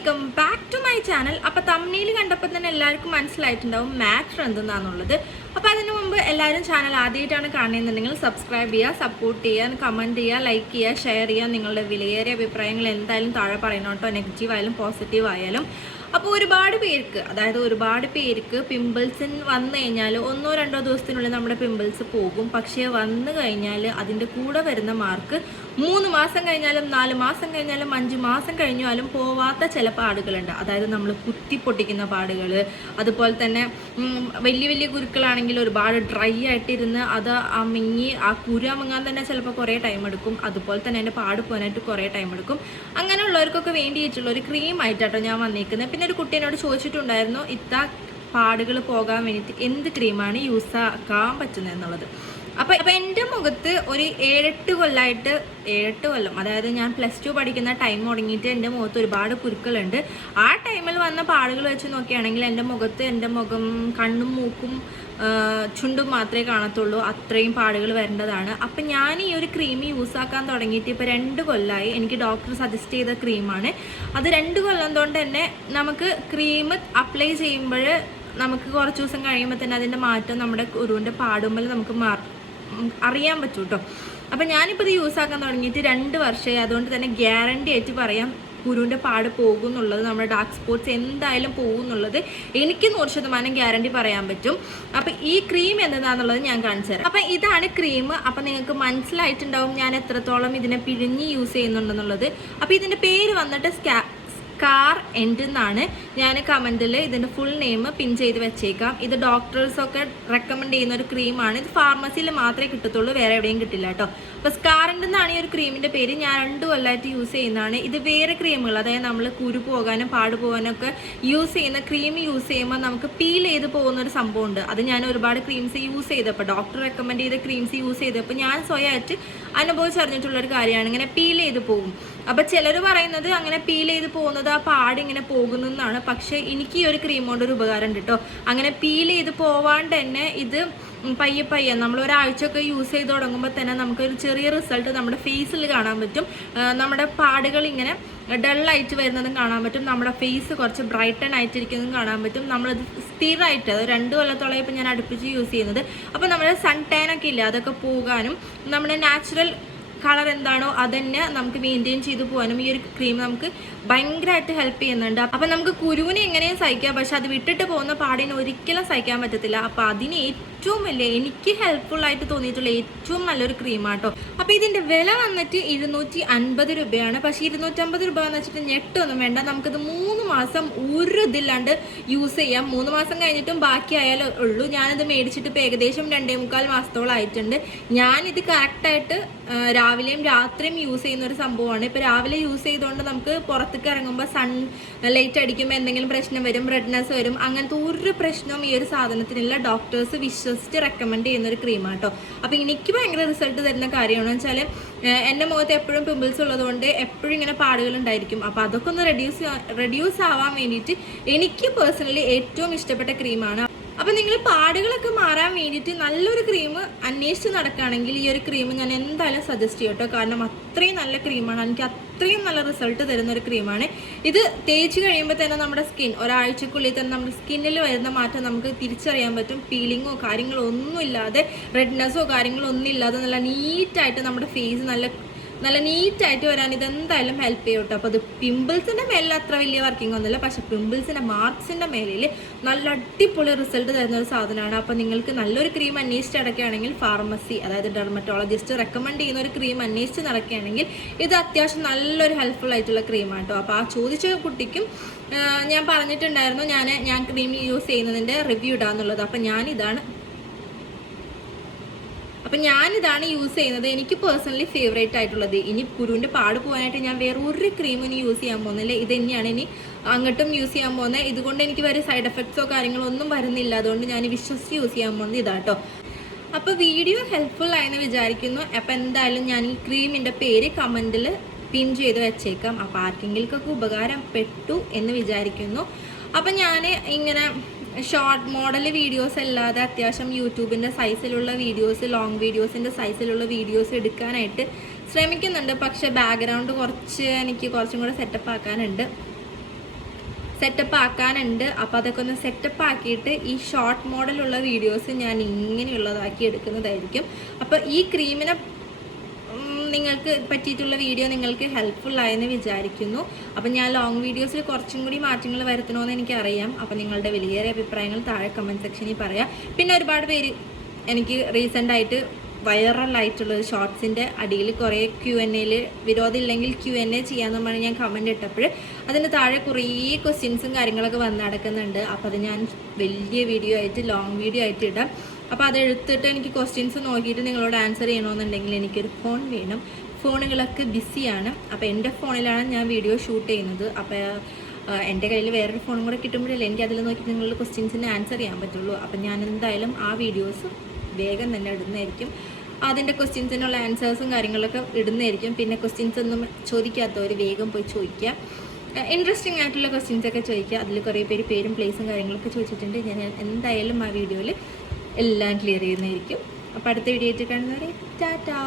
Welcome back to my channel അപ്പോൾ തമ്മിയിൽ കണ്ടപ്പോൾ തന്നെ എല്ലാവർക്കും മനസ്സിലായിട്ടുണ്ടാവും മാറ്റർ എന്തെന്നാന്നുള്ളത്. അപ്പോൾ അതിന് മുമ്പ് എല്ലാവരും ചാനൽ ആദ്യമായിട്ടാണ് കാണുന്നുണ്ടെങ്കിൽ സബ്സ്ക്രൈബ് ചെയ്യുക സപ്പോർട്ട് ചെയ്യുക കമന്റ് ചെയ്യുക ലൈക്ക് ചെയ്യുക ഷെയർ ചെയ്യുക. നിങ്ങളുടെ വിലയേറിയ അഭിപ്രായങ്ങൾ എന്തായാലും താഴെ പറയണം കേട്ടോ. നെഗറ്റീവ് ആയാലും പോസിറ്റീവ് ആയാലും. അപ്പോൾ ഒരുപാട് പേർക്ക് അതായത് ഒരുപാട് പേർക്ക് പിമ്പിൾസിന് വന്നു കഴിഞ്ഞാൽ ഒന്നോ രണ്ടോ ദിവസത്തിനുള്ളിൽ നമ്മുടെ പിമ്പിൾസ് പോകും. പക്ഷേ വന്നു കഴിഞ്ഞാൽ അതിന്റെ കൂടെ വരുന്ന മാർക്ക് മൂന്ന് മാസം കഴിഞ്ഞാലും നാല് മാസം കഴിഞ്ഞാലും അഞ്ച് മാസം കഴിഞ്ഞാലും പോവാത്ത ചില പാടുകളുണ്ട്. അതായത് നമ്മൾ കുത്തി പൊട്ടിക്കുന്ന പാടുകൾ അതുപോലെ തന്നെ വലിയ വലിയ കുരുക്കളാണെങ്കിൽ ഒരുപാട് ഡ്രൈ ആയിട്ടിരുന്ന് അത് അമിങ്ങി ആ കുരു അമങ്ങാൻ തന്നെ ചിലപ്പോൾ കുറേ ടൈം എടുക്കും. അതുപോലെ തന്നെ അതിന്റെ പാട് പോകാനായിട്ട് കുറേ ടൈം എടുക്കും. അങ്ങനെയുള്ളവർക്കൊക്കെ വേണ്ടിയിട്ടുള്ള ഒരു ക്രീം ആയിട്ടാട്ടോ ഞാൻ വന്നേക്കുന്നത് പിന്നെ ഒരു കുട്ടി എന്നോട് ചോദിച്ചിട്ടുണ്ടായിരുന്നു ഇത്ത പാടുകൾ പോകാൻ വേണ്ടിയിട്ട് എന്ത് ക്രീമാണ് യൂസ് ആക്കാൻ പറ്റുന്നത് എന്നുള്ളത് അപ്പോൾ അപ്പോൾ എന്റെ മുഖത്ത് ഒരു ഏഴെട്ട് കൊല്ലമായിട്ട് ഏഴെട്ട് കൊല്ലം അതായത് ഞാൻ പ്ലസ് ടു പഠിക്കുന്ന ടൈം തുടങ്ങിയിട്ട് എന്റെ മുഖത്ത് ഒരുപാട് കുരുക്കളുണ്ട്. ആ ടൈമിൽ വന്ന പാടുകൾ വെച്ച് നോക്കുകയാണെങ്കിൽ എന്റെ മുഖത്ത് എന്റെ മുഖം കണ്ണും മൂക്കും ചുണ്ടും മാത്രമേ കാണത്തുള്ളൂ. അത്രയും പാടുകൾ വരേണ്ടതാണ്. അപ്പം ഞാൻ ഈ ഒരു ക്രീം യൂസ് ആക്കാൻ തുടങ്ങിയിട്ട് ഇപ്പോൾ രണ്ട് കൊല്ലമായി എനിക്ക് ഡോക്ടർ സജസ്റ്റ് ചെയ്ത ക്രീമാണ് അത് രണ്ട് കൊല്ലം കൊണ്ട് തന്നെ നമുക്ക് ക്രീം അപ്ലൈ ചെയ്യുമ്പോൾ നമുക്ക് കുറച്ച് ദിവസം കഴിയുമ്പോൾ തന്നെ അതിന്റെ മാറ്റം നമ്മുടെ കുരുവിന്റെ പാടുമ്പോൾ നമുക്ക് മാ ഉം അറിയാൻ പറ്റും കേട്ടോ അപ്പം ഞാനിപ്പോൾ ഇത് യൂസ് ആക്കാൻ തുടങ്ങിയിട്ട് രണ്ട് വർഷമായി. അതുകൊണ്ട് തന്നെ ഗ്യാരണ്ടി ആയിട്ട് പറയാം കുരുവിന്റെ പാട് പോകും എന്നുള്ളത് നമ്മുടെ ഡാർക്ക് സ്പോട്ട്സ് എന്തായാലും പോകും എന്നുള്ളത് എനിക്ക് നൂറ് ശതമാനം ഗ്യാരണ്ടി പറയാൻ പറ്റും. അപ്പം ഈ ക്രീം എന്താണെന്നുള്ളത് ഞാൻ കാണിച്ചു തരാം. അപ്പം ഇതാണ് ക്രീം അപ്പം നിങ്ങൾക്ക് മനസ്സിലായിട്ടുണ്ടാവും ഞാൻ എത്രത്തോളം ഇതിനെ പിഴിഞ്ഞ് യൂസ് ചെയ്യുന്നുണ്ടെന്നുള്ളത്. അപ്പം ഇതിന്റെ പേര് വന്നിട്ട് സ്കാ കാർ എൻഡ് എന്നാണ് ഞാൻ കമന്റിൽ ഇതിന്റെ ഫുൾ നെയിം പിൻ ചെയ്ത് വെച്ചേക്കാം. ഇത് ഡോക്ടേഴ്സൊക്കെ റെക്കമെൻഡ് ചെയ്യുന്ന ഒരു ക്രീമാണ് ഇത് ഫാർമസിയിൽ മാത്രമേ കിട്ടത്തുള്ളൂ വേറെ എവിടെയും കിട്ടില്ല കേട്ടോ. അപ്പോൾ എന്നാണ് ഈ ഒരു ക്രീമിന്റെ പേര്. ഞാൻ രണ്ടു കൊല്ലമായിട്ട് യൂസ് ചെയ്യുന്നതാണ്. ഇത് വേറെ ക്രീമുകൾ അതായത് നമ്മൾ കുരു പോകാനും പാട് പോകാനൊക്കെ യൂസ് ചെയ്യുന്ന ക്രീം യൂസ് ചെയ്യുമ്പോൾ നമുക്ക് പീൽ ചെയ്ത് പോകുന്ന ഒരു സംഭവമുണ്ട്. അത് ഞാൻ ഒരുപാട് ക്രീംസ് യൂസ് ചെയ്തപ്പോൾ ഡോക്ടർ റെക്കമെൻഡ് ചെയ്ത ക്രീംസ് യൂസ് ചെയ്തപ്പോൾ ഞാൻ സ്വയമായിട്ട് അനുഭവിച്ചറിഞ്ഞിട്ടുള്ള ഒരു കാര്യമാണ്. ഇങ്ങനെ പീൽ ചെയ്ത് പോകും. അപ്പോൾ ചിലർ പറയുന്നത് അങ്ങനെ പീൽ ചെയ്ത് പോകുന്നത് ആ പാടിങ്ങനെ പോകുന്നതെന്നാണ് പക്ഷെ എനിക്ക് ഈ ഒരു ക്രീം കൊണ്ട് ഒരു ഉപകാരം ഉണ്ട് കേട്ടോ അങ്ങനെ പീൽ ചെയ്ത് പോവാണ്ട് തന്നെ ഇത് പയ്യെ പയ്യെ നമ്മൾ ഒരാഴ്ചയൊക്കെ യൂസ് ചെയ്ത് തുടങ്ങുമ്പോൾ തന്നെ നമുക്ക് ഒരു ചെറിയ റിസൾട്ട് നമ്മുടെ ഫേസിൽ കാണാൻ പറ്റും. നമ്മുടെ പാടുകൾ ഇങ്ങനെ ഡള്ളായിട്ട് വരുന്നതും കാണാൻ പറ്റും. നമ്മുടെ ഫേസ് കുറച്ച് ബ്രൈറ്റൺ ആയിട്ടിരിക്കുന്നതും കാണാൻ പറ്റും. നമ്മളത് സ്ഥിരമായിട്ട് അത് രണ്ട് കൊല്ലത്തോളം ഇപ്പം ഞാൻ അടുപ്പിച്ച് യൂസ് ചെയ്യുന്നത്. അപ്പോൾ നമ്മുടെ സൺ ടാൻ ഒക്കെ ഇല്ല അതൊക്കെ പോകാനും നമ്മുടെ നാച്ചുറൽ കളർ എന്താണോ അതന്നെ നമുക്ക് മെയിന്റെയിൻ ചെയ്തു പോകാനും ഈ ഒരു ക്രീം നമുക്ക് ഭയങ്കരമായിട്ട് ഹെൽപ്പ് ചെയ്യുന്നുണ്ട്. അപ്പം നമുക്ക് കുരുവിനെ എങ്ങനെയും സഹിക്കാം. പക്ഷെ അത് വിട്ടിട്ട് പോകുന്ന പാടിന് ഒരിക്കലും സഹിക്കാൻ പറ്റത്തില്ല. അപ്പം അതിന് ഏറ്റവും വലിയ എനിക്ക് ഹെൽപ്ഫുൾ ആയിട്ട് തോന്നിയിട്ടുള്ള ഏറ്റവും നല്ലൊരു ക്രീമാട്ടോ അപ്പം ഇതിന്റെ വില വന്നിട്ട് ഇരുന്നൂറ്റി അൻപത് രൂപയാണ്. പക്ഷേ ഇരുന്നൂറ്റമ്പത് രൂപ എന്ന് വെച്ചിട്ട് ഞെട്ടൊന്നും വേണ്ട. നമുക്കിത് മൂന്ന് മാസം ഒരു ഇതില്ലാണ്ട് യൂസ് ചെയ്യാം. മൂന്ന് മാസം കഴിഞ്ഞിട്ടും ബാക്കി ആയാലേ ഉള്ളൂ. ഞാനിത് മേടിച്ചിട്ട് ഇപ്പോൾ ഏകദേശം രണ്ടേ മുക്കാൽ മാസത്തോളം ആയിട്ടുണ്ട് ഞാനിത് കറക്റ്റായിട്ട് രാവിലെയും രാത്രിയും യൂസ് ചെയ്യുന്ന ഒരു സംഭവമാണ്. ഇപ്പോൾ രാവിലെ യൂസ് ചെയ്തുകൊണ്ട് നമുക്ക് പുറത്തേക്ക് ഇറങ്ങുമ്പോൾ സൺ ലൈറ്റ് അടിക്കുമ്പോൾ എന്തെങ്കിലും പ്രശ്നം വരും റെഡ്നെസ് വരും അങ്ങനത്തെ ഒരു പ്രശ്നവും ഈ ഒരു സാധനത്തിനില്ല. ഡോക്ടേഴ്സ് വിശ്വസിച്ച് റെക്കമെൻഡ് ചെയ്യുന്ന ഒരു ക്രീമാണ് കേട്ടോ അപ്പോൾ എനിക്ക് ഭയങ്കര റിസൾട്ട് തരുന്ന കാര്യമാണെന്ന് വെച്ചാൽ എന്റെ മുഖത്ത് എപ്പോഴും പിമ്പിൾസ് ഉള്ളതുകൊണ്ട് എപ്പോഴും ഇങ്ങനെ പാടുകൾ ഉണ്ടായിരിക്കും. അപ്പോൾ അതൊക്കെ ഒന്ന് റെഡ്യൂസ് റെഡ്യൂസ് ആവാൻ വേണ്ടിയിട്ട് എനിക്ക് പേഴ്സണലി ഏറ്റവും ഇഷ്ടപ്പെട്ട ക്രീമാണ് അപ്പം നിങ്ങൾ പാടുകളൊക്കെ മാറാൻ വേണ്ടിയിട്ട് നല്ലൊരു ക്രീം അന്വേഷിച്ച് നടക്കുകയാണെങ്കിൽ ഈ ഒരു ക്രീം ഞാൻ എന്തായാലും സജസ്റ്റ് ചെയ്യും കേട്ടോ. കാരണം അത്രയും നല്ല ക്രീമാണ് എനിക്ക് അത്രയും നല്ല റിസൾട്ട് തരുന്ന ഒരു ക്രീമാണ് ഇത് തേച്ച് കഴിയുമ്പോൾ തന്നെ നമ്മുടെ സ്കിൻ ഒരാഴ്ചക്കുള്ളിൽ തന്നെ നമ്മുടെ സ്കിന്നിൽ വരുന്ന മാറ്റം നമുക്ക് തിരിച്ചറിയാൻ പറ്റും. പീലിങ്ങോ കാര്യങ്ങളോ ഒന്നും ഇല്ലാതെ റെഡ്നെസ്സോ കാര്യങ്ങളോ ഒന്നും ഇല്ലാതെ നല്ല നീറ്റായിട്ട് നമ്മുടെ ഫേസ് നല്ല നല്ല നീറ്റായിട്ട് വരാൻ ഇതെന്തായാലും ഹെൽപ്പ് ചെയ്യും കേട്ടോ. അപ്പോൾ അത് പിമ്പിൾസിന്റെ മേലിൽ അത്ര വലിയ വർക്കിംഗ് ഒന്നുമില്ല. പക്ഷേ പിമ്പിൾസിന്റെ മാർക്സിന്റെ മേലിൽ നല്ല അടിപൊളി റിസൾട്ട് തരുന്ന ഒരു സാധനമാണ്. അപ്പോൾ നിങ്ങൾക്ക് നല്ലൊരു ക്രീം അന്വേഷിച്ച് നടക്കുകയാണെങ്കിൽ ഫാർമസി അതായത് ഡെർമറ്റോളജിസ്റ്റ് റെക്കമെൻഡ് ചെയ്യുന്ന ഒരു ക്രീം അന്വേഷിച്ച് നടക്കുകയാണെങ്കിൽ ഇത് അത്യാവശ്യം നല്ലൊരു ഹെൽപ്ഫുൾ ആയിട്ടുള്ള ക്രീമാണ് കേട്ടോ. അപ്പോൾ ആ ചോദിച്ച കുട്ടിക്കും ഞാൻ പറഞ്ഞിട്ടുണ്ടായിരുന്നു ഞാൻ ഞാൻ ക്രീം യൂസ് ചെയ്യുന്നതിന്റെ റിവ്യൂ ഇടാന്നുള്ളത്. അപ്പോൾ ഞാനിതാണ് അപ്പം ഞാനിതാണ് യൂസ് ചെയ്യുന്നത് എനിക്ക് പേഴ്സണലി ഫേവറേറ്റ് ആയിട്ടുള്ളത്. ഇനി കുരുവിന്റെ പാട് പോകാനായിട്ട് ഞാൻ വേറെ ഒരു ക്രീം ഇനി യൂസ് ചെയ്യാൻ പോകുന്നില്ല. ഇത് തന്നെയാണ് ഇനി അങ്ങോട്ടും യൂസ് ചെയ്യാൻ പോകുന്നത്. ഇതുകൊണ്ട് എനിക്ക് വേറെ സൈഡ് എഫക്ട്സോ കാര്യങ്ങളോ ഒന്നും വരുന്നില്ല. അതുകൊണ്ട് ഞാൻ വിശ്വസിച്ച് യൂസ് ചെയ്യാൻ പോകുന്നത് ഇതാട്ടോ അപ്പോൾ വീഡിയോ ഹെൽപ്ഫുൾ ആയെന്ന് വിചാരിക്കുന്നു. അപ്പോൾ എന്തായാലും ഞാൻ ഈ ക്രീമിന്റെ പേര് കമന്റിൽ പിൻ ചെയ്ത് വെച്ചേക്കാം. അപ്പോൾ ഉപകാരം ഉപകാരപ്പെട്ടു എന്ന് വിചാരിക്കുന്നു. അപ്പം ഞാൻ ഇങ്ങനെ ഷോർട്ട് മോഡൽ വീഡിയോസ് അല്ലാതെ അത്യാവശ്യം യൂട്യൂബിന്റെ സൈസിലുള്ള വീഡിയോസ് ലോങ് വീഡിയോസിന്റെ സൈസിലുള്ള വീഡിയോസ് എടുക്കാനായിട്ട് ശ്രമിക്കുന്നുണ്ട്. പക്ഷെ ബാക്ക്ഗ്രൗണ്ട് കുറച്ച് എനിക്ക് കുറച്ചും കൂടെ സെറ്റപ്പ് ആക്കാനുണ്ട്. സെറ്റപ്പ് ആക്കാനുണ്ട്. അപ്പോൾ അതൊക്കെ ഒന്ന് സെറ്റപ്പ് ആക്കിയിട്ട് ഈ ഷോർട്ട് മോഡലുള്ള വീഡിയോസ് ഞാൻ ഇങ്ങനെയുള്ളതാക്കി എടുക്കുന്നതായിരിക്കും. അപ്പോൾ ഈ ക്രീമിനെ നിങ്ങൾക്ക് പറ്റിയിട്ടുള്ള വീഡിയോ നിങ്ങൾക്ക് ഹെൽപ്ഫുൾ ആയെന്ന് വിചാരിക്കുന്നു. അപ്പം ഞാൻ ലോങ് വീഡിയോസിൽ കുറച്ചും കൂടി മാറ്റങ്ങൾ വരുത്തണമെന്ന് എനിക്കറിയാം. അപ്പം നിങ്ങളുടെ വലിയൊരു അഭിപ്രായങ്ങൾ താഴെ കമന്റ് സെക്ഷനിൽ പറയാം. പിന്നെ ഒരുപാട് പേര് എനിക്ക് റീസെന്റ് ആയിട്ട് വൈറലായിട്ടുള്ള ഷോർട്സിന്റെ അടിയിൽ കുറേ ക്യു എൻ എയിൽ വിരോധമില്ലെങ്കിൽ ക്യു എൻ എ ചെയ്യാമെന്ന് പറഞ്ഞ് ഞാൻ കമന്റ് ഇട്ടപ്പോൾ അതിന് താഴെ കുറേ ക്വസ്റ്റ്യൻസും കാര്യങ്ങളൊക്കെ വന്ന് നടക്കുന്നുണ്ട്. അപ്പോൾ അത് ഞാൻ വലിയ വീഡിയോ ആയിട്ട് ലോങ് വീഡിയോ ആയിട്ട് ഇടാം. അപ്പോൾ അത് എടുത്തിട്ട് എനിക്ക് ക്വസ്റ്റ്യൻസ് നോക്കിയിട്ട് നിങ്ങളോട് ആൻസർ ചെയ്യണമെന്നുണ്ടെങ്കിൽ എനിക്കൊരു ഫോൺ വേണം. ഫോണുകളൊക്കെ ബിസിയാണ് അപ്പോൾ എന്റെ ഫോണിലാണ് ഞാൻ വീഡിയോ ഷൂട്ട് ചെയ്യുന്നത്. അപ്പോൾ എന്റെ കയ്യിൽ വേറൊരു ഫോണും കൂടെ കിട്ടുമ്പോഴല്ലേ എനിക്ക് അതിൽ നോക്കി നിങ്ങളുടെ ക്വസ്റ്റ്യൻസിന് ആൻസർ ചെയ്യാൻ പറ്റുള്ളൂ. അപ്പം ഞാൻ എന്തായാലും ആ വീഡിയോസ് വേഗം തന്നെ ഇടുന്നതായിരിക്കും. അതിന്റെ ക്വസ്റ്റ്യൻസിനുള്ള ആൻസേഴ്സും കാര്യങ്ങളൊക്കെ ഇടുന്നതായിരിക്കും. പിന്നെ ക്വസ്റ്റ്യൻസ് ഒന്നും ചോദിക്കാത്തവർ വേഗം പോയി ചോദിക്കുക. ഇൻട്രസ്റ്റിംഗ് ആയിട്ടുള്ള ക്വസ്റ്റ്യൻസൊക്കെ ചോദിക്കുക. അതിൽ കുറേ പേര് പേരും പ്ലേസും കാര്യങ്ങളൊക്കെ ചോദിച്ചിട്ടുണ്ട്. ഞാൻ എന്തായാലും ആ വീഡിയോയിൽ എല്ലാം ക്ലിയർ ചെയ്യുന്നതായിരിക്കും. അപ്പോൾ അടുത്ത വീഡിയോ ആയിട്ട് കാണുന്നവരെ ടാറ്റാ